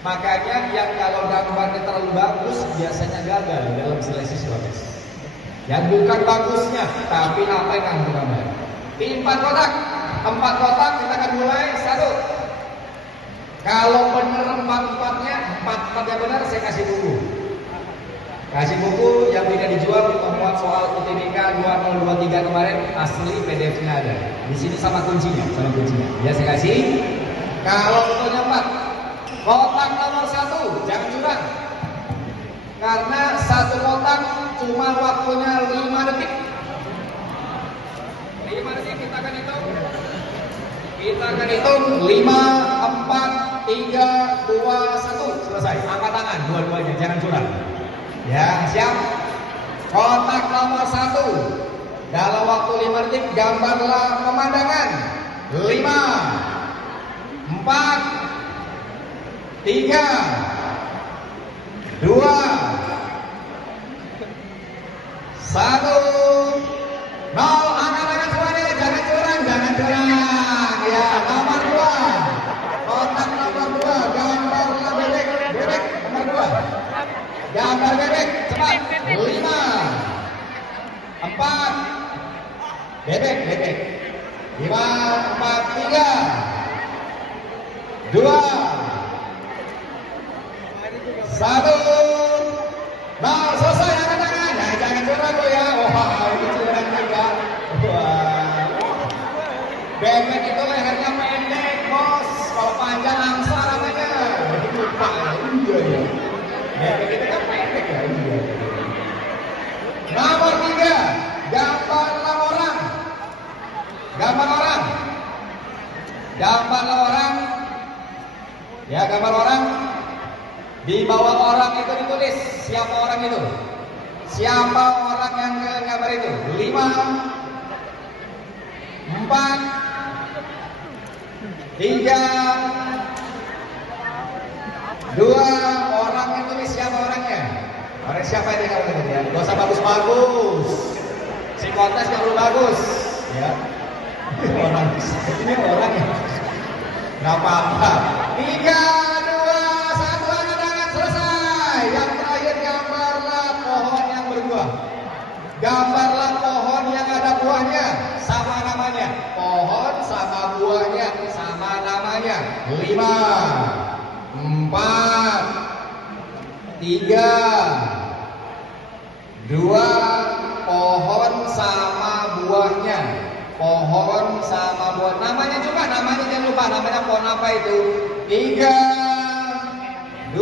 Makanya yang kalau gambarnya terlalu bagus biasanya gagal dalam seleksi psikotes. Yang bukan bagusnya, tapi apa yang kamu gambar. Ini 4 kotak, 4 kotak kita akan mulai 1. Kalau benar 4-4-nya, 4-4-nya benar, saya kasih buku. Kasih buku yang tidak dijual, membuat soal UTBK 2023 kemarin asli PDF-nya ada. Di sini sama kuncinya, Ya saya kasih. Kalau betulnya 4, kotak nomor 1 jangan curang. Karena 1 kotak cuma waktunya 5 detik. 5 detik kita akan hitung. Kita akan hitung 5, 4, 3, 2, 1 selesai. Angkat tangan dua-duanya, jangan curang. Ya, siap. Kotak nomor 1. Dalam waktu 5 detik gambarlah pemandangan. 5, 4, 3, 2, 1, 0. Angkat-angkat semuanya, jangan curang. Ya, nomor 2. Kotak nomor 2, gambarlah bebek nomor 2. Gambar bebek, cepat. 5, 4, bebek. 5, 4, 3, 2, 1, 0. Selesai, angkat tangan. Nah, jangan curang lo ya. Wah, ini curang juga. Wah. Bebek itu lehernya pendek, bos. Kalau panjang angsa namanya. Lupa ya. Bebek itu kan pendek ya. Nomor 3, gambarlah orang. Gambar orang. Ya, gambar orang. Di bawah orang itu ditulis siapa orang itu. Siapa orang yang gambar itu? 5, 4, 3, 2. Orang yang tulis siapa orangnya? Orang siapa itu kalau gitu ya? Gak usah bagus-bagus. Psikotes gak perlu bagus. Ya. Orang ini orang ya. Gak apa-apa. 3, 2, 1, angkat selesai. Yang terakhir gambarlah pohon yang berbuah. Gambarlah pohon yang ada buahnya sama namanya. Pohon sama buahnya sama namanya. 5, 4, 3, 2. Pohon sama buahnya. Pohon sama buah. Namanya juga, namanya jangan lupa. Namanya pohon apa itu? 3, 2,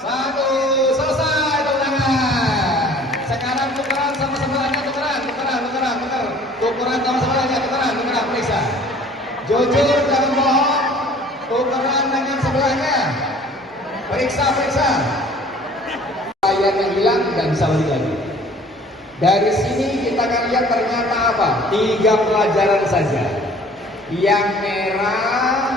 1. Selesai, tangan. Sekarang tukeran sama sebelahnya, tukeran. Tukeran sama sebelahnya, tukeran, periksa. Jujur, jangan bohong. Tukeran dengan sebelahnya. Periksa. Ayat yang hilang dan bisa balik lagi. Dari sini kita akan lihat ternyata apa? 3 pelajaran saja. Yang merah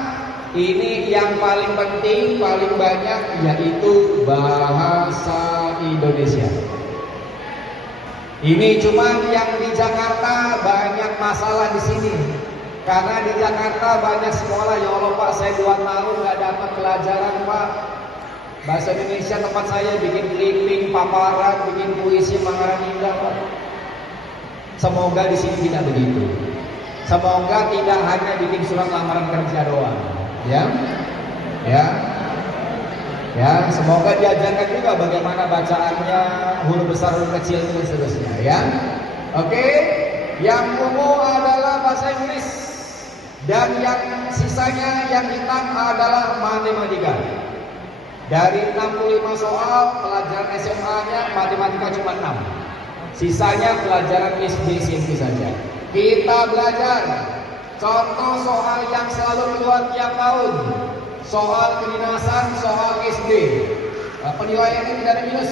ini yang paling penting, paling banyak, yaitu bahasa Indonesia. Ini cuma yang di Jakarta banyak masalah di sini. Karena di Jakarta banyak sekolah, ya Allah Pak, saya 2 tahun nggak dapat pelajaran Pak. Bahasa Indonesia tempat saya bikin clipping, paparan, bikin puisi, pengarang indah Pak. Semoga di sini tidak begitu. Semoga tidak hanya bikin surat lamaran kerja doang. Ya, semoga diajarkan juga bagaimana bacaannya, huruf besar, huruf kecil, dan seterusnya. Ya, oke. Yang ungu adalah bahasa Inggris dan yang sisanya yang hitam adalah matematika. Dari 65 soal pelajaran SMA-nya matematika cuma 6. Sisanya pelajaran SD SMP saja. Kita belajar contoh soal yang selalu keluar tiap tahun. Soal kedinasan, soal SD. Penilaiannya tidak ada minus.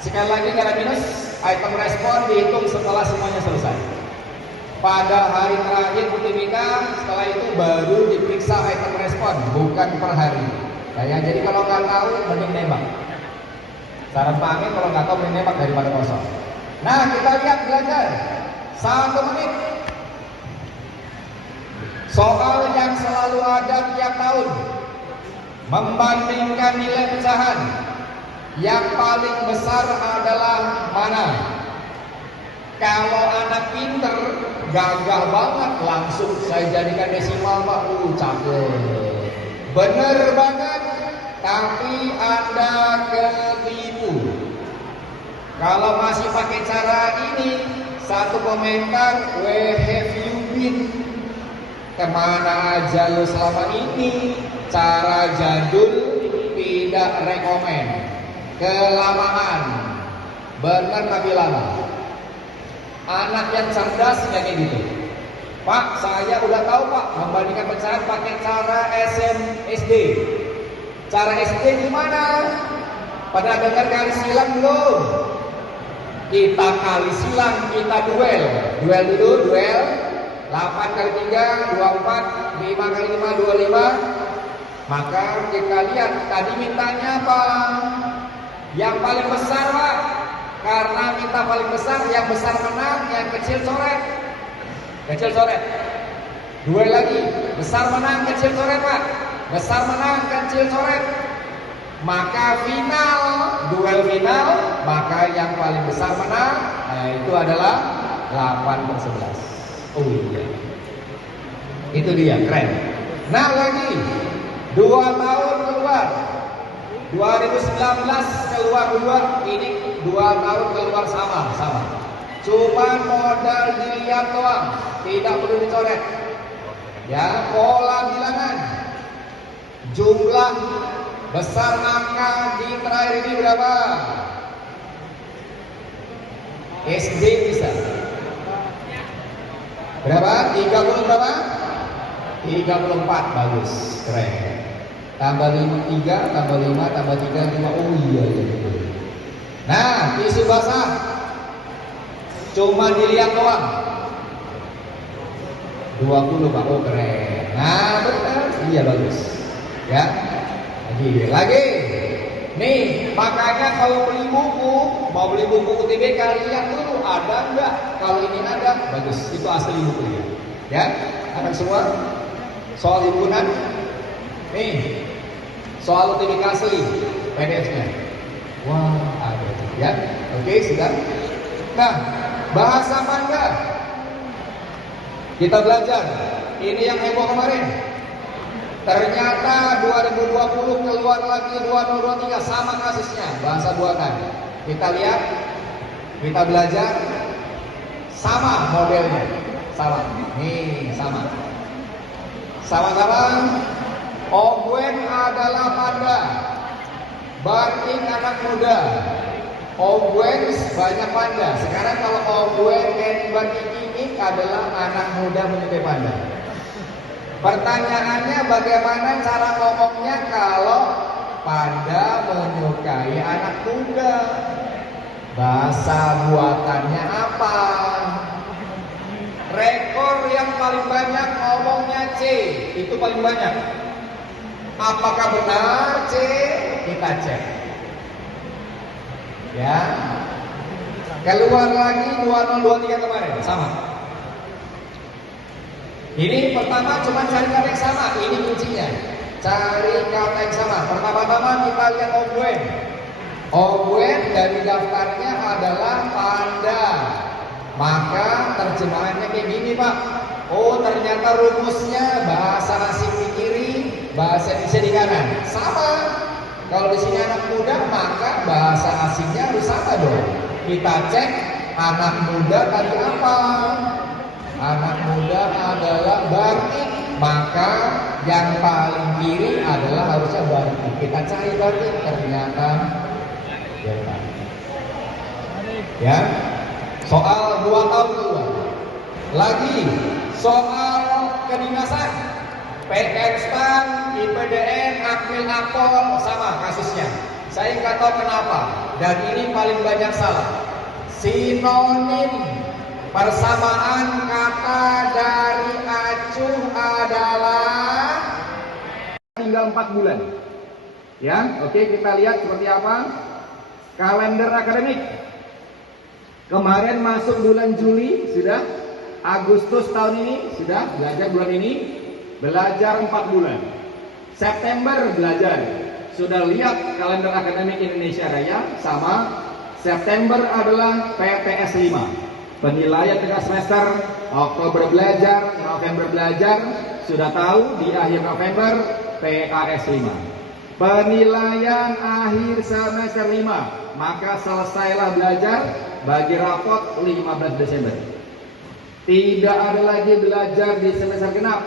Sekali lagi tidak ada minus. Item respon dihitung setelah semuanya selesai. Pada hari terakhir UTBK, setelah itu baru diperiksa item respon, bukan per hari. Ya, jadi kalau nggak tahu mending nembak. Saran Pak Amin, kalau nggak tahu mending nembak daripada kosong. Nah, kita lihat belajar 1 menit. Soal yang selalu ada tiap tahun. Membandingkan nilai pecahan, yang paling besar adalah mana? Kalau anak pinter, gagah banget, langsung saya jadikan desimal Pak. Cakep. Bener banget. Tapi Anda ketipu. Kalau masih pakai cara ini, satu komentar, where have you been? Kemana aja lo selama ini? Cara jadul, tidak rekomen. Kelamaan. Bener tapi lama. Anak yang cerdas kayak gitu. Pak, saya udah tahu Pak, membandingkan pecahan pakai cara SD. Cara SD gimana? Pada dengar kali silang belum? Kita kali silang, kita duel. Duel dulu, duel. 8 kali 3, 24, 5 kali 5, 25. Maka kita lihat, tadi mintanya apa? Yang paling besar Pak. Karena minta paling besar, yang besar menang, yang kecil coret. Kecil coret. Duel lagi, besar menang, kecil coret Pak. Besar menang, kecil coret. Maka final, duel final, maka yang paling besar menang, itu adalah 8/11. Oh iya, itu dia, keren. Nah lagi, 2 tahun keluar, 2019 keluar 2, ini 2 tahun keluar sama. Cuma modal dilihat doang, tidak perlu dicoret. Ya, pola bilangan, jumlah besar angka di terakhir ini berapa? SD bisa. Berapa? 30 berapa? 34, bagus, keren. Tambah 3, tambah 5, tambah 3, 5. Oh iya. Nah, tisu basah cuma dilihat doang. 20 Pak, oh keren. Nah, betul. Iya bagus. Ya. Lagi. Nih, makanya kalau beli buku, mau beli buku UTBK, lihat dulu ada enggak. Kalau ini ada, bagus. Itu asli bukunya. Ya, anak semua soal himpunan. Nih, soal UTBK asli PDF-nya. Wah, ada. Ya, oke, sudah. Nah, bahasa Manda kita belajar. Ini yang heboh kemarin. Ternyata 2020 keluar lagi 2023 sama kasusnya, bahasa buatan. Kita lihat, kita belajar, sama modelnya, sama. Nih, sama. Sama-sama. Ogwen adalah panda, Bartik anak muda. Ogwen banyak panda. Sekarang kalau Ogwen dan Bartik ini adalah anak muda menyukai panda. Pertanyaannya bagaimana cara ngomongnya kalau panda menyukai anak muda? Bahasa buatannya apa? Rekor yang paling banyak ngomongnya C, itu paling banyak. Apakah benar C? Kita cek. Ya. Keluar lagi 2023 kemarin, sama. Ini pertama cuma cari kata yang sama, ini kuncinya. Cari kata yang sama. Pertama-tama kita lihat Ogwen. Ogwen dari daftarnya adalah panda. Maka terjemahannya kayak gini Pak. Oh ternyata rumusnya bahasa asing di kiri, bahasa Indonesia di kanan. Sama. Kalau di sini anak muda, maka bahasa asingnya harus sama dong. Kita cek anak muda tadi apa? Anak muda adalah Bartik, maka yang paling kiri adalah harusnya Bartik. Kita cari Bartik, ternyata Delta. Ya, soal 2 tahun keluar. Lagi soal kedinasan, PN-STAN, IPDN, Akmil Akpol sama kasusnya. Saya nggak tahu kenapa, dan ini paling banyak salah. Sinonim persamaan kata dari acuh adalah tinggal 4 bulan. Ya, oke kita lihat seperti apa kalender akademik. Kemarin masuk bulan Juli sudah, Agustus tahun ini sudah belajar bulan ini, belajar 4 bulan. September belajar. Sudah lihat kalender akademik Indonesia Raya sama. September adalah PTS 5. Penilaian tengah semester, Oktober belajar, November belajar. Sudah tahu di akhir November PAS 5. Penilaian akhir semester 5. Maka selesailah belajar bagi rapot 15 Desember. Tidak ada lagi belajar di semester genap.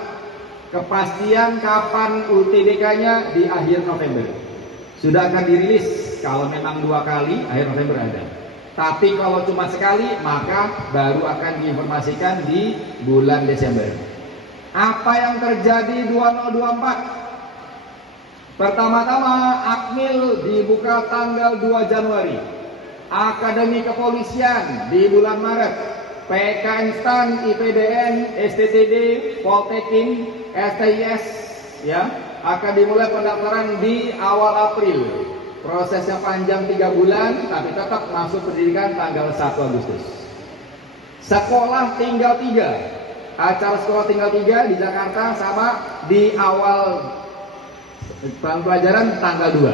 Kepastian kapan UTBK-nya di akhir November. Sudah akan dirilis kalau memang 2 kali akhir November ada. Tapi kalau cuma sekali maka baru akan diinformasikan di bulan Desember. Apa yang terjadi 2024? Pertama-tama Akmil dibuka tanggal 2 Januari. Akademi Kepolisian di bulan Maret. PK Instan, IPDN, STTD, Poltekin, STIS ya akan dimulai pendaftaran di awal April. Prosesnya panjang 3 bulan, tapi tetap masuk pendidikan tanggal 1 Agustus. Sekolah tinggal 3. Acara sekolah tinggal 3 di Jakarta sama di awal pelajaran tanggal 2.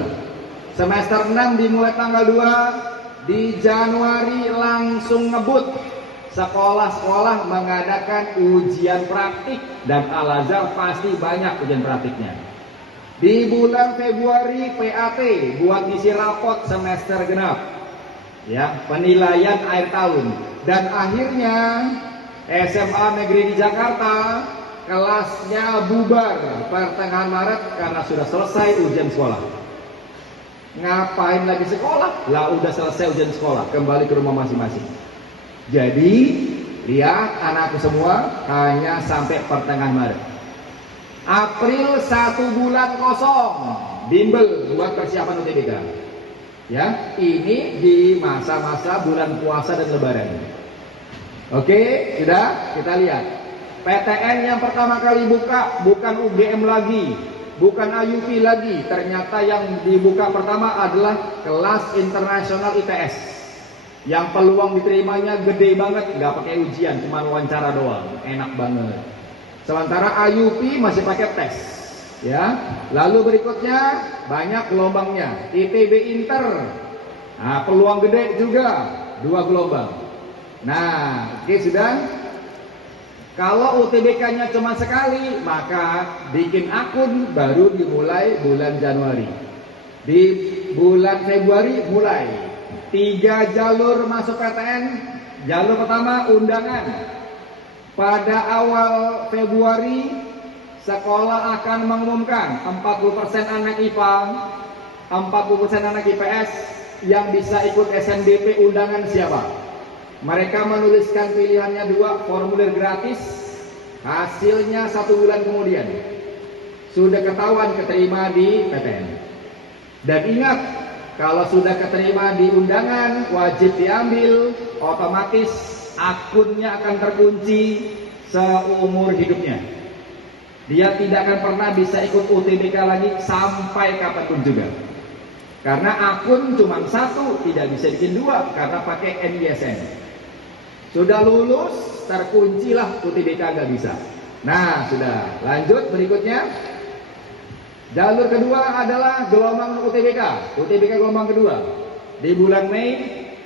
Semester 6 dimulai tanggal 2. Di Januari langsung ngebut. Sekolah-sekolah mengadakan ujian praktik dan Al-Azhar pasti banyak ujian praktiknya. Di bulan Februari PAT buat isi rapot semester genap. Ya, penilaian akhir tahun. Dan akhirnya SMA Negeri di Jakarta kelasnya bubar pertengahan Maret karena sudah selesai ujian sekolah. Ngapain lagi sekolah? Lah udah selesai ujian sekolah, kembali ke rumah masing-masing. Jadi lihat anakku semua hanya sampai pertengahan Maret. April 1 bulan kosong, bimbel buat persiapan UTBK. Ya, ini di masa-masa bulan puasa dan lebaran. Oke, sudah kita lihat. PTN yang pertama kali buka bukan UGM lagi, bukan IUP lagi. Ternyata yang dibuka pertama adalah kelas internasional ITS. Yang peluang diterimanya gede banget, nggak pakai ujian, cuma wawancara doang, enak banget. Sementara IUP masih pakai tes, ya. Lalu berikutnya banyak gelombangnya, ITB Inter, nah peluang gede juga, 2 gelombang. Nah, oke sudah. Kalau UTBK-nya cuma sekali, maka bikin akun baru dimulai bulan Januari. Di bulan Februari mulai. 3 jalur masuk PTN. Jalur pertama undangan. Pada awal Februari sekolah akan mengumumkan 40% anak IPA, 40% anak IPS yang bisa ikut SNBP undangan siapa. Mereka menuliskan pilihannya 2, formulir gratis. Hasilnya 1 bulan kemudian sudah ketahuan keterima di PTN. Dan ingat, kalau sudah keterima di undangan, wajib diambil, otomatis akunnya akan terkunci seumur hidupnya. Dia tidak akan pernah bisa ikut UTBK lagi sampai kapanpun juga. Karena akun cuma 1, tidak bisa bikin 2 karena pakai NISN. Sudah lulus, terkuncilah UTBK nggak bisa. Nah, sudah. Lanjut berikutnya. Jalur kedua adalah gelombang UTBK. UTBK gelombang kedua. Di bulan Mei,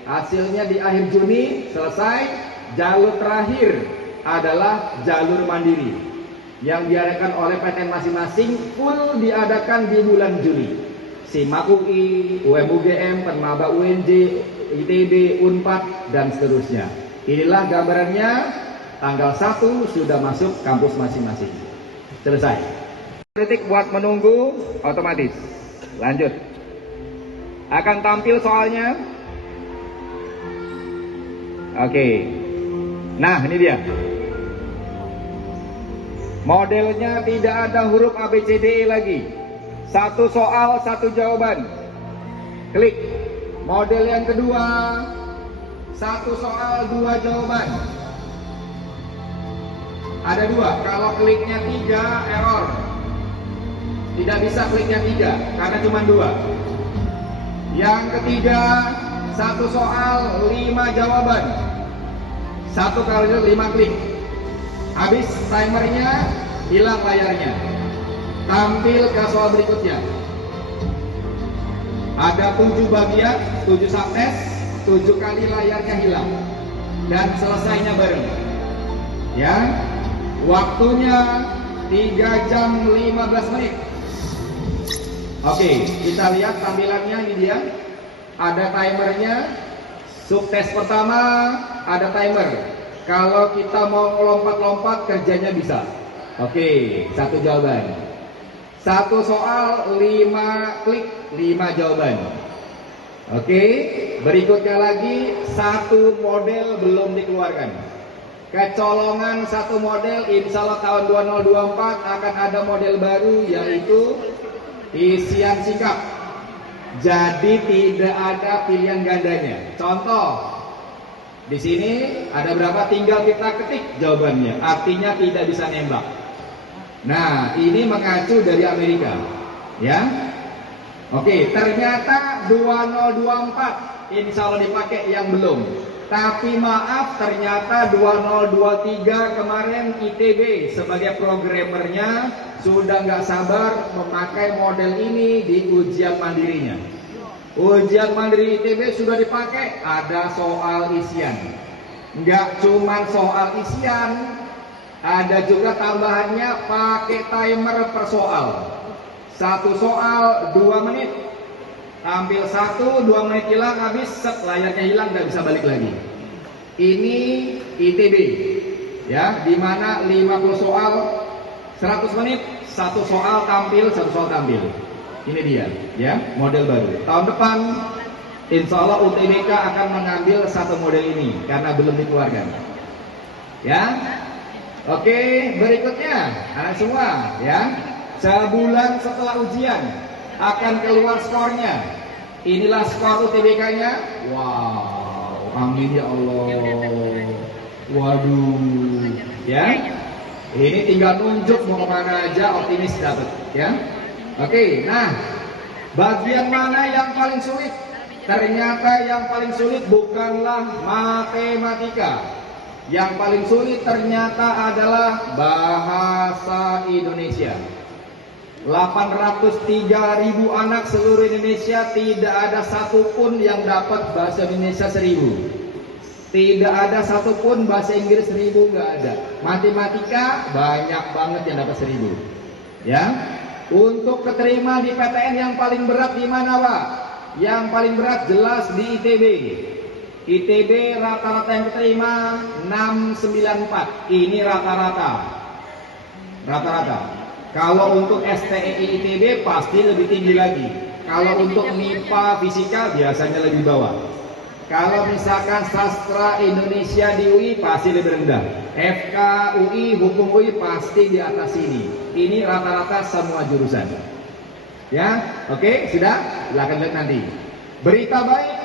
hasilnya di akhir Juni selesai. Jalur terakhir adalah jalur mandiri yang diadakan oleh PTN masing-masing, full diadakan di bulan Juni. SIMAK UI, UMUGM, Penmaba UNJ, ITB, UNPAD, dan seterusnya. Inilah gambarannya. Tanggal 1 sudah masuk kampus masing-masing. Selesai. Detik buat menunggu otomatis. Lanjut. Akan tampil soalnya. Oke. Nah, ini dia. Modelnya tidak ada huruf ABCDE lagi. 1 soal, 1 jawaban. Klik. Model yang kedua, 1 soal, 2 jawaban. Ada 2. Kalau kliknya 3, error. Tidak bisa kliknya 3 karena cuma 2. Yang ketiga, 1 soal, 5 jawaban. 1 kali 5 klik. Habis timernya, hilang layarnya. Tampil ke soal berikutnya. Ada 7 bagian, 7 subtes, 7 kali layarnya hilang. Dan selesainya bareng. Ya. Waktunya 3 jam 15 menit. Oke, kita lihat tampilannya, ini dia. Ada timernya. Subtes pertama ada timer. Kalau kita mau lompat-lompat kerjanya bisa. Oke, satu jawaban. Satu soal 5 klik, 5 jawaban. Oke, berikutnya lagi satu model belum dikeluarkan. Kecolongan satu model, insya Allah tahun 2024 akan ada model baru, yaitu isian singkat. Jadi tidak ada pilihan gandanya. Contoh, di sini ada berapa? Tinggal kita ketik jawabannya. Artinya tidak bisa nembak. Nah, ini mengacu dari Amerika, ya. Oke, ternyata 2024 insya Allah dipakai yang belum. Tapi maaf, ternyata 2023 kemarin ITB sebagai programmernya sudah nggak sabar memakai model ini di ujian mandirinya. Ujian mandiri ITB sudah dipakai, ada soal isian. Nggak cuma soal isian, ada juga tambahannya pakai timer per soal. Satu soal 2 menit. Tampil 1, 2 menit hilang, habis, set, layarnya hilang, nggak bisa balik lagi. Ini ITB, ya, dimana 50 soal, 100 menit, satu soal tampil, satu soal tampil. Ini dia, ya, model baru. Tahun depan, insya Allah UTBK akan mengambil satu model ini karena belum dikeluarkan. Ya, oke, berikutnya, anak semua, ya, sebulan setelah ujian akan keluar skornya. Inilah skor UTBK-nya. Wow, amin ya Allah. Waduh, ya. Ini tinggal nunjuk mau kemana aja, optimis dapat, ya. Oke, nah, bagian mana yang paling sulit? Ternyata yang paling sulit bukanlah matematika. Yang paling sulit ternyata adalah bahasa Indonesia. 803.000 anak seluruh Indonesia, tidak ada satupun yang dapat bahasa Indonesia 1000. Tidak ada satupun bahasa Inggris 1000, nggak ada. Matematika banyak banget yang dapat 1000. Ya, untuk keterima di PTN yang paling berat di mana, Pak? Yang paling berat jelas di ITB. ITB rata-rata yang keterima 694. Ini rata-rata. Rata-rata. Kalau untuk STEI ITB pasti lebih tinggi lagi. Kalau untuk MIPA Fisika biasanya lebih bawah. Kalau misalkan sastra Indonesia di UI pasti lebih rendah. FK UI, hukum UI pasti di atas sini. Ini rata-rata semua jurusan. Ya, oke, sudah? Silakan lihat nanti. Berita baik,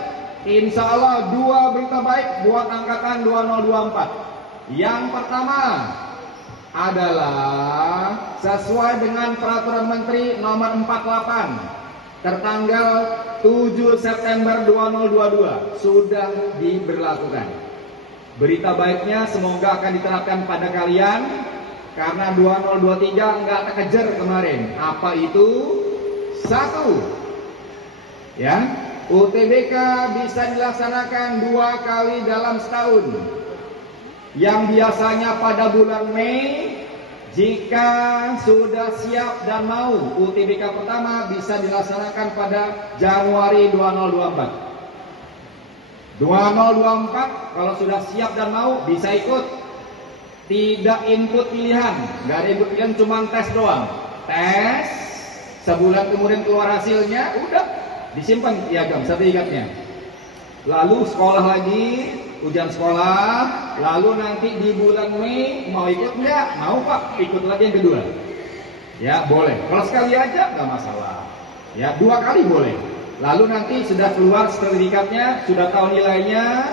insya Allah 2 berita baik buat angkatan 2024. Yang pertama adalah sesuai dengan peraturan Menteri nomor 48 tertanggal 7 September 2022 sudah diberlakukan. Berita baiknya semoga akan diterapkan pada kalian karena 2023 nggak terkejar kemarin. Apa itu? 1, ya, UTBK bisa dilaksanakan 2 kali dalam setahun. Yang biasanya pada bulan Mei, jika sudah siap dan mau, UTBK pertama bisa dilaksanakan pada Januari 2024. 2024 kalau sudah siap dan mau bisa ikut. Tidak input pilihan, nggak ada input pilihan, cuma tes doang. Tes, sebulan kemudian keluar hasilnya, udah disimpan piagam sertifikatnya. Lalu sekolah lagi, ujian sekolah, lalu nanti di bulan Mei mau ikut nggak? Mau Pak, ikut lagi yang kedua. Ya boleh, kalau sekali aja nggak masalah. Ya 2 kali boleh. Lalu nanti sudah keluar sertifikatnya, sudah tahu nilainya,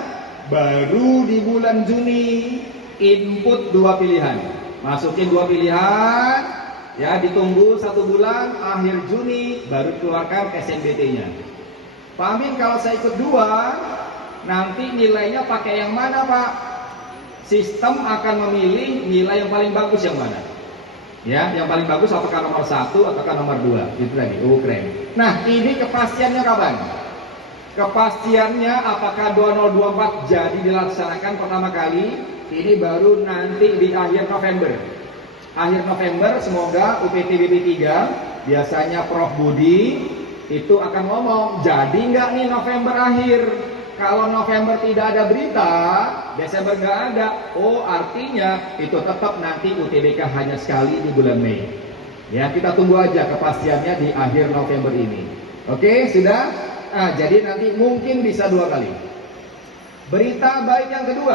baru di bulan Juni input 2 pilihan, masukin 2 pilihan, ya ditunggu 1 bulan, akhir Juni baru keluarkan SNBT-nya. Pak Amin, kalau saya ikut 2, nanti nilainya pakai yang mana Pak? Sistem akan memilih nilai yang paling bagus yang mana. Ya, yang paling bagus apakah nomor 1 ataukah nomor 2? Itu tadi. Keren. Nah, ini kepastiannya kapan? Kepastiannya apakah 2024 jadi dilaksanakan pertama kali? Ini baru nanti di akhir November. Akhir November semoga UPTBP 3 biasanya Prof Budi itu akan ngomong, jadi nggak nih November akhir? Kalau November tidak ada berita, Desember nggak ada, oh artinya itu tetap nanti UTBK hanya sekali di bulan Mei. Ya, kita tunggu aja kepastiannya di akhir November ini. Oke, sudah? Jadi nanti mungkin bisa 2 kali. Berita baik yang kedua.